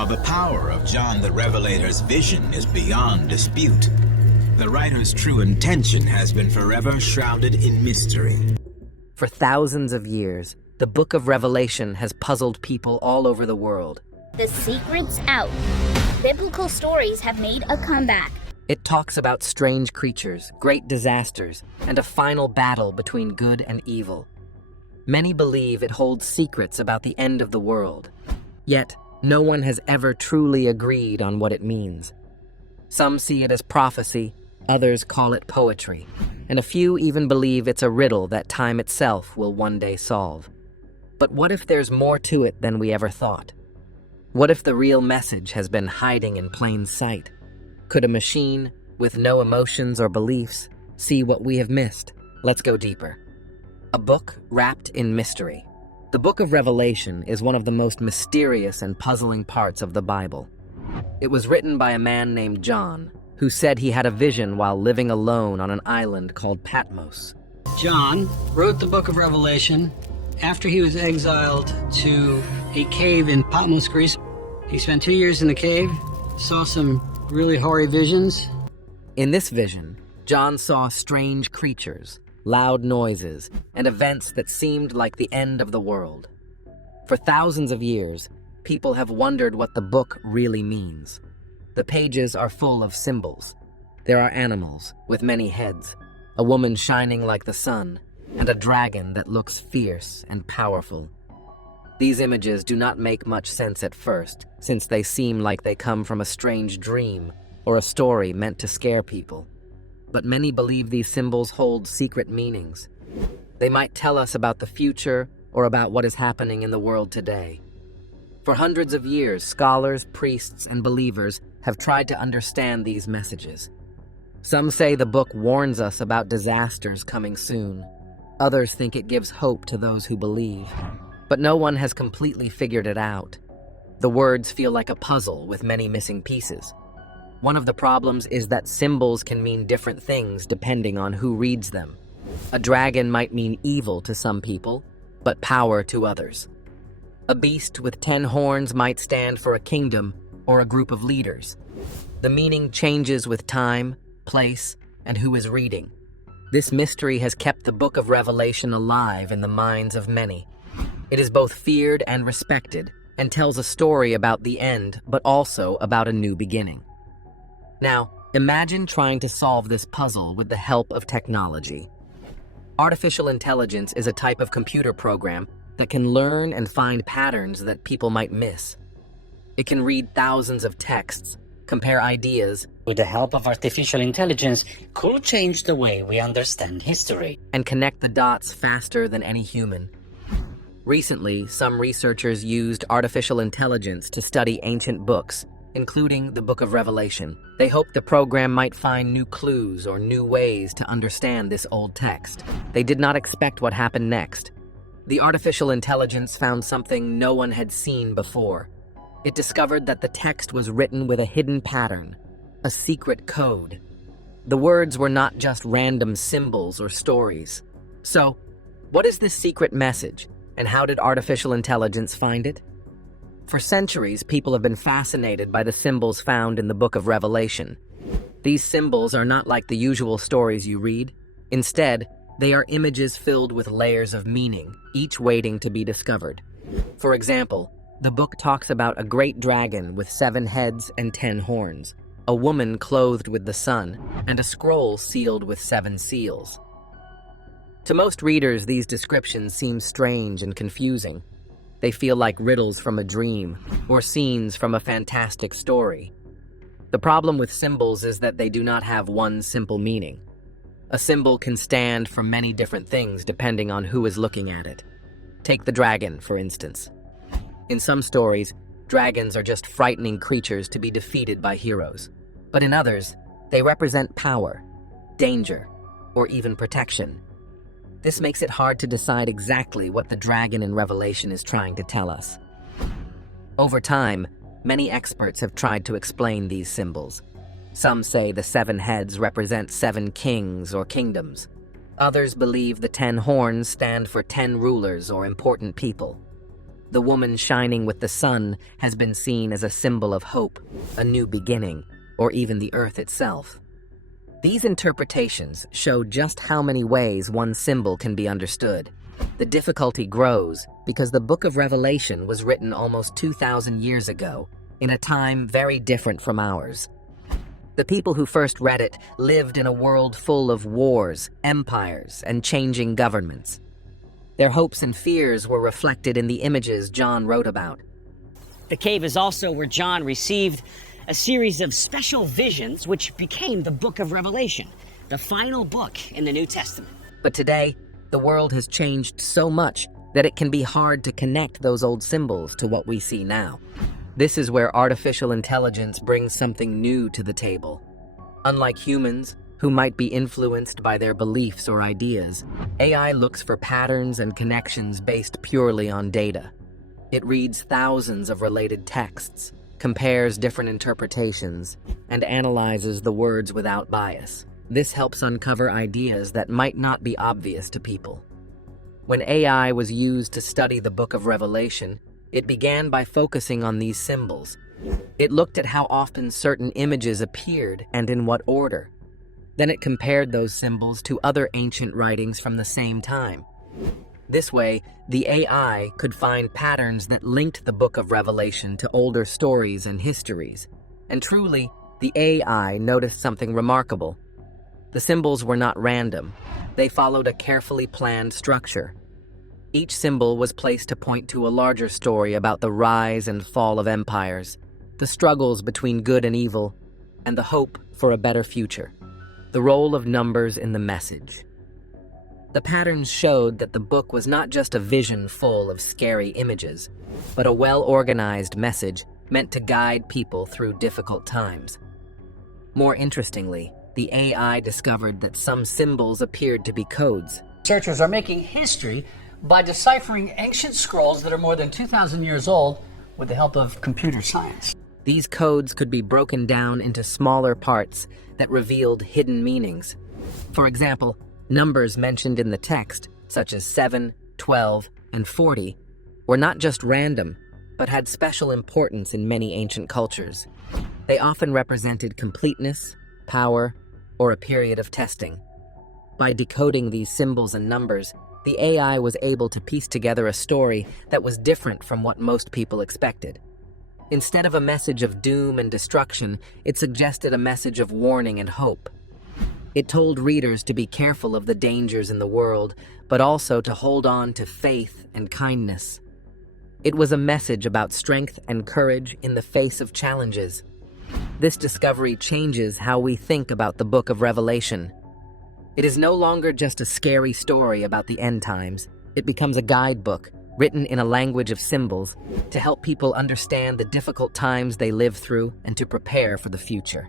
While the power of John the Revelator's vision is beyond dispute, the writer's true intention has been forever shrouded in mystery. For thousands of years, the Book of Revelation has puzzled people all over the world. The secret's out. Biblical stories have made a comeback. It talks about strange creatures, great disasters, and a final battle between good and evil. Many believe it holds secrets about the end of the world. Yet, no one has ever truly agreed on what it means. Some see it as prophecy, others call it poetry, and a few even believe it's a riddle that time itself will one day solve. But what if there's more to it than we ever thought? What if the real message has been hiding in plain sight? Could a machine, with no emotions or beliefs, see what we have missed? Let's go deeper. A book wrapped in mystery. The Book of Revelation is one of the most mysterious and puzzling parts of the Bible. It was written by a man named John, who said he had a vision while living alone on an island called Patmos. John wrote the Book of Revelation after he was exiled to a cave in Patmos, Greece. He spent 2 years in the cave, saw some really hoary visions. In this vision, John saw strange creatures, loud noises, and events that seemed like the end of the world. For thousands of years, people have wondered what the book really means. The pages are full of symbols. There are animals with many heads, a woman shining like the sun, and a dragon that looks fierce and powerful. These images do not make much sense at first, since they seem like they come from a strange dream or a story meant to scare people. But many believe these symbols hold secret meanings. They might tell us about the future or about what is happening in the world today. For hundreds of years, scholars, priests, and believers have tried to understand these messages. Some say the book warns us about disasters coming soon. Others think it gives hope to those who believe. But no one has completely figured it out. The words feel like a puzzle with many missing pieces. One of the problems is that symbols can mean different things depending on who reads them. A dragon might mean evil to some people, but power to others. A beast with 10 horns might stand for a kingdom or a group of leaders. The meaning changes with time, place, and who is reading. This mystery has kept the Book of Revelation alive in the minds of many. It is both feared and respected, and tells a story about the end, but also about a new beginning. Now, imagine trying to solve this puzzle with the help of technology. Artificial intelligence is a type of computer program that can learn and find patterns that people might miss. It can read thousands of texts, compare ideas, with the help of artificial intelligence, could change the way we understand history, and connect the dots faster than any human. Recently, some researchers used artificial intelligence to study ancient books, including the Book of Revelation. They hoped the program might find new clues or new ways to understand this old text. They did not expect what happened next. The artificial intelligence found something no one had seen before. It discovered that the text was written with a hidden pattern, a secret code. The words were not just random symbols or stories. So, what is this secret message, and how did artificial intelligence find it? For centuries, people have been fascinated by the symbols found in the Book of Revelation. These symbols are not like the usual stories you read. Instead, they are images filled with layers of meaning, each waiting to be discovered. For example, the book talks about a great dragon with 7 heads and 10 horns, a woman clothed with the sun, and a scroll sealed with 7 seals. To most readers, these descriptions seem strange and confusing. They feel like riddles from a dream, or scenes from a fantastic story. The problem with symbols is that they do not have one simple meaning. A symbol can stand for many different things depending on who is looking at it. Take the dragon, for instance. In some stories, dragons are just frightening creatures to be defeated by heroes. But in others, they represent power, danger, or even protection. This makes it hard to decide exactly what the dragon in Revelation is trying to tell us. Over time, many experts have tried to explain these symbols. Some say the 7 heads represent 7 kings or kingdoms. Others believe the 10 horns stand for 10 rulers or important people. The woman shining with the sun has been seen as a symbol of hope, a new beginning, or even the earth itself. These interpretations show just how many ways one symbol can be understood. The difficulty grows because the Book of Revelation was written almost 2,000 years ago, in a time very different from ours. The people who first read it lived in a world full of wars, empires, and changing governments. Their hopes and fears were reflected in the images John wrote about. The cave is also where John received a series of special visions which became the Book of Revelation, the final book in the New Testament. But today, the world has changed so much that it can be hard to connect those old symbols to what we see now. This is where artificial intelligence brings something new to the table. Unlike humans, who might be influenced by their beliefs or ideas, AI looks for patterns and connections based purely on data. It reads thousands of related texts, compares different interpretations, and analyzes the words without bias. This helps uncover ideas that might not be obvious to people. When AI was used to study the Book of Revelation, it began by focusing on these symbols. It looked at how often certain images appeared and in what order. Then it compared those symbols to other ancient writings from the same time. This way, the AI could find patterns that linked the Book of Revelation to older stories and histories. And truly, the AI noticed something remarkable. The symbols were not random. They followed a carefully planned structure. Each symbol was placed to point to a larger story about the rise and fall of empires, the struggles between good and evil, and the hope for a better future. The role of numbers in the message. The patterns showed that the book was not just a vision full of scary images, but a well-organized message meant to guide people through difficult times. More interestingly, the AI discovered that some symbols appeared to be codes. Researchers are making history by deciphering ancient scrolls that are more than 2,000 years old with the help of computer science. These codes could be broken down into smaller parts that revealed hidden meanings. For example, numbers mentioned in the text, such as 7, 12, and 40, were not just random, but had special importance in many ancient cultures. They often represented completeness, power, or a period of testing. By decoding these symbols and numbers, the AI was able to piece together a story that was different from what most people expected. Instead of a message of doom and destruction, it suggested a message of warning and hope. It told readers to be careful of the dangers in the world, but also to hold on to faith and kindness. It was a message about strength and courage in the face of challenges. This discovery changes how we think about the Book of Revelation. It is no longer just a scary story about the end times. It becomes a guidebook, written in a language of symbols, to help people understand the difficult times they live through and to prepare for the future.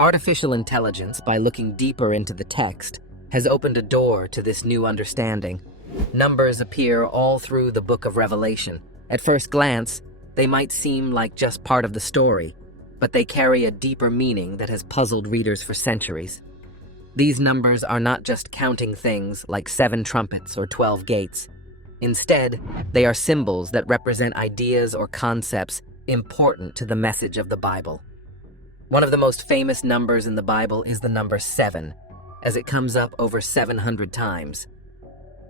Artificial intelligence, by looking deeper into the text, has opened a door to this new understanding. Numbers appear all through the Book of Revelation. At first glance, they might seem like just part of the story, but they carry a deeper meaning that has puzzled readers for centuries. These numbers are not just counting things like 7 trumpets or 12 gates. Instead, they are symbols that represent ideas or concepts important to the message of the Bible. One of the most famous numbers in the Bible is the number 7, as it comes up over 700 times.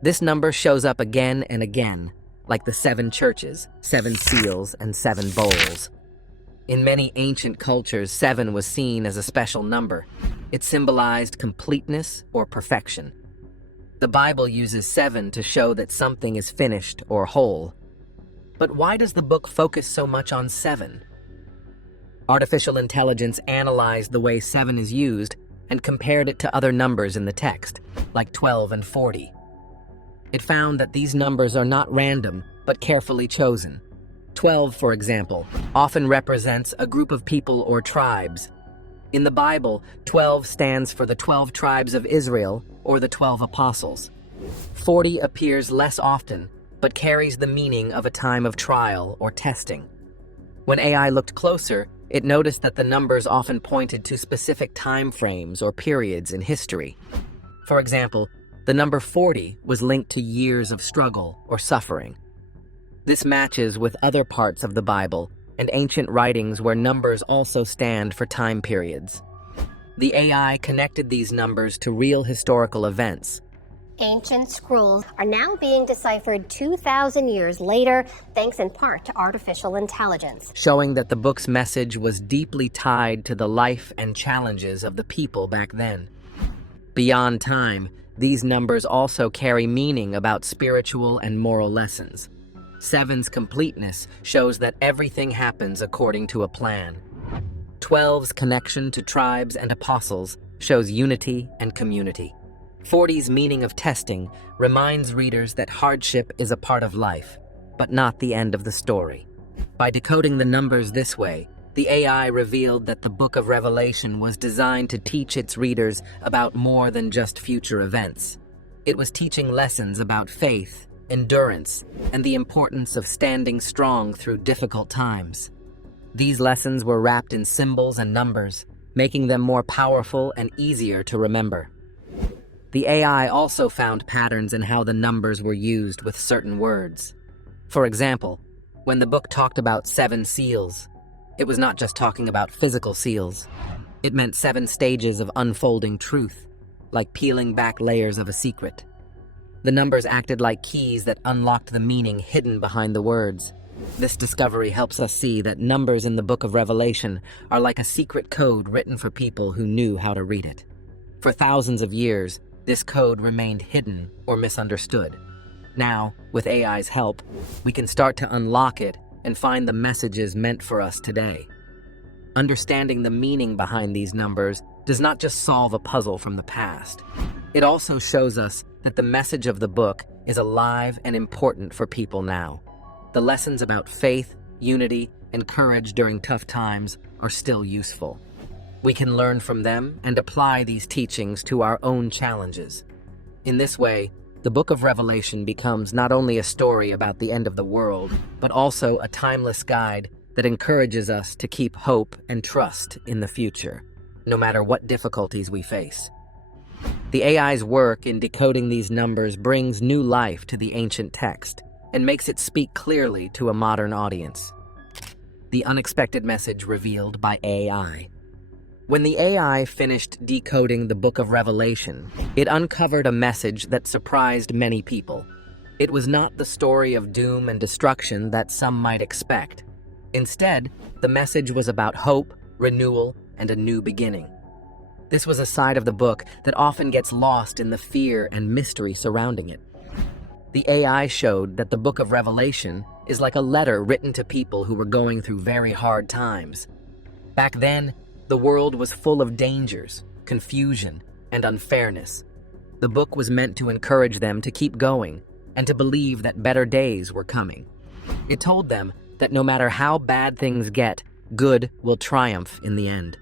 This number shows up again and again, like the 7 churches, 7 seals, and 7 bowls. In many ancient cultures, 7 was seen as a special number. It symbolized completeness or perfection. The Bible uses 7 to show that something is finished or whole. But why does the book focus so much on 7? Artificial intelligence analyzed the way 7 is used and compared it to other numbers in the text, like 12 and 40. It found that these numbers are not random, but carefully chosen. 12, for example, often represents a group of people or tribes. In the Bible, 12 stands for the 12 tribes of Israel or the 12 apostles. 40 appears less often, but carries the meaning of a time of trial or testing. When AI looked closer, it noticed that the numbers often pointed to specific time frames or periods in history. For example, the number 40 was linked to years of struggle or suffering. This matches with other parts of the Bible and ancient writings where numbers also stand for time periods. The AI connected these numbers to real historical events. Ancient scrolls are now being deciphered 2,000 years later, thanks in part to artificial intelligence. Showing that the book's message was deeply tied to the life and challenges of the people back then. Beyond time, these numbers also carry meaning about spiritual and moral lessons. 7's completeness shows that everything happens according to a plan. 12's connection to tribes and apostles shows unity and community. 40's meaning of testing reminds readers that hardship is a part of life, but not the end of the story. By decoding the numbers this way, the AI revealed that the Book of Revelation was designed to teach its readers about more than just future events. It was teaching lessons about faith, endurance, and the importance of standing strong through difficult times. These lessons were wrapped in symbols and numbers, making them more powerful and easier to remember. The AI also found patterns in how the numbers were used with certain words. For example, when the book talked about 7 seals, it was not just talking about physical seals. It meant 7 stages of unfolding truth, like peeling back layers of a secret. The numbers acted like keys that unlocked the meaning hidden behind the words. This discovery helps us see that numbers in the Book of Revelation are like a secret code written for people who knew how to read it. For thousands of years, this code remained hidden or misunderstood. Now, with AI's help, we can start to unlock it and find the messages meant for us today. Understanding the meaning behind these numbers does not just solve a puzzle from the past. It also shows us that the message of the book is alive and important for people now. The lessons about faith, unity, and courage during tough times are still useful. We can learn from them and apply these teachings to our own challenges. In this way, the Book of Revelation becomes not only a story about the end of the world, but also a timeless guide that encourages us to keep hope and trust in the future, no matter what difficulties we face. The AI's work in decoding these numbers brings new life to the ancient text and makes it speak clearly to a modern audience. The unexpected message revealed by AI. When the AI finished decoding the Book of Revelation, it uncovered a message that surprised many people. It was not the story of doom and destruction that some might expect. Instead, the message was about hope, renewal, and a new beginning. This was a side of the book that often gets lost in the fear and mystery surrounding it. The AI showed that the Book of Revelation is like a letter written to people who were going through very hard times. Back then, the world was full of dangers, confusion, and unfairness. The book was meant to encourage them to keep going and to believe that better days were coming. It told them that no matter how bad things get, good will triumph in the end.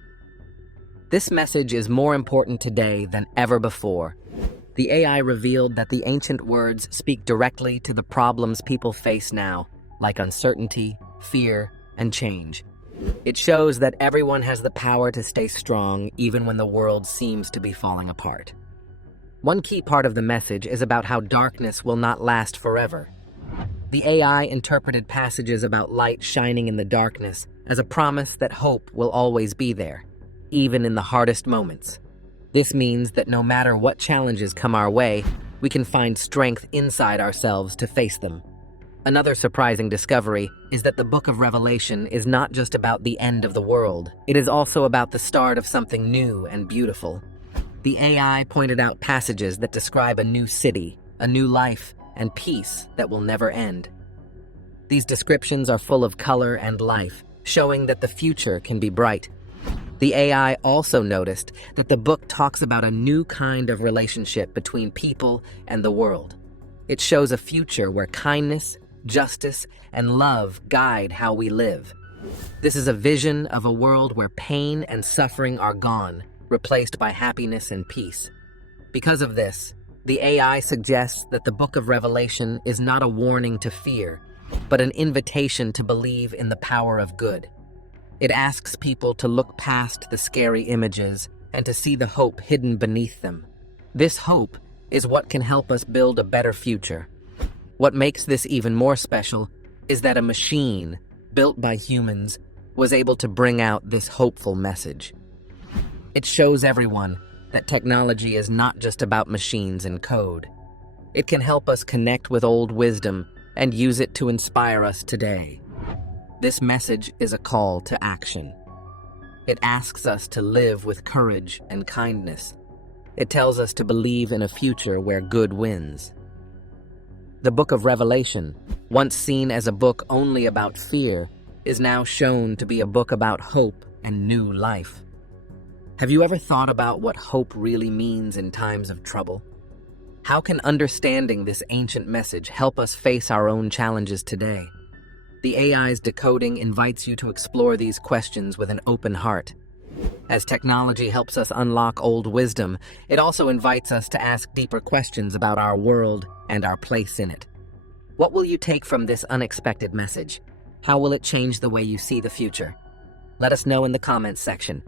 This message is more important today than ever before. The AI revealed that the ancient words speak directly to the problems people face now, like uncertainty, fear, and change. It shows that everyone has the power to stay strong even when the world seems to be falling apart. One key part of the message is about how darkness will not last forever. The AI interpreted passages about light shining in the darkness as a promise that hope will always be there, even in the hardest moments. This means that no matter what challenges come our way, we can find strength inside ourselves to face them. Another surprising discovery is that the Book of Revelation is not just about the end of the world. It is also about the start of something new and beautiful. The AI pointed out passages that describe a new city, a new life, and peace that will never end. These descriptions are full of color and life, showing that the future can be bright. The AI also noticed that the book talks about a new kind of relationship between people and the world. It shows a future where kindness, justice, and love guide how we live. This is a vision of a world where pain and suffering are gone, replaced by happiness and peace. Because of this, the AI suggests that the Book of Revelation is not a warning to fear, but an invitation to believe in the power of good. It asks people to look past the scary images and to see the hope hidden beneath them. This hope is what can help us build a better future. What makes this even more special is that a machine built by humans was able to bring out this hopeful message. It shows everyone that technology is not just about machines and code. It can help us connect with old wisdom and use it to inspire us today. This message is a call to action. It asks us to live with courage and kindness. It tells us to believe in a future where good wins. The Book of Revelation, once seen as a book only about fear, is now shown to be a book about hope and new life. Have you ever thought about what hope really means in times of trouble? How can understanding this ancient message help us face our own challenges today? The AI's decoding invites you to explore these questions with an open heart. As technology helps us unlock old wisdom, it also invites us to ask deeper questions about our world and our place in it. What will you take from this unexpected message? How will it change the way you see the future? Let us know in the comments section.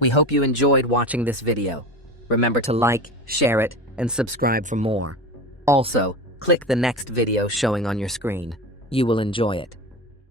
We hope you enjoyed watching this video. Remember to like, share it, and subscribe for more. Also, click the next video showing on your screen. You will enjoy it.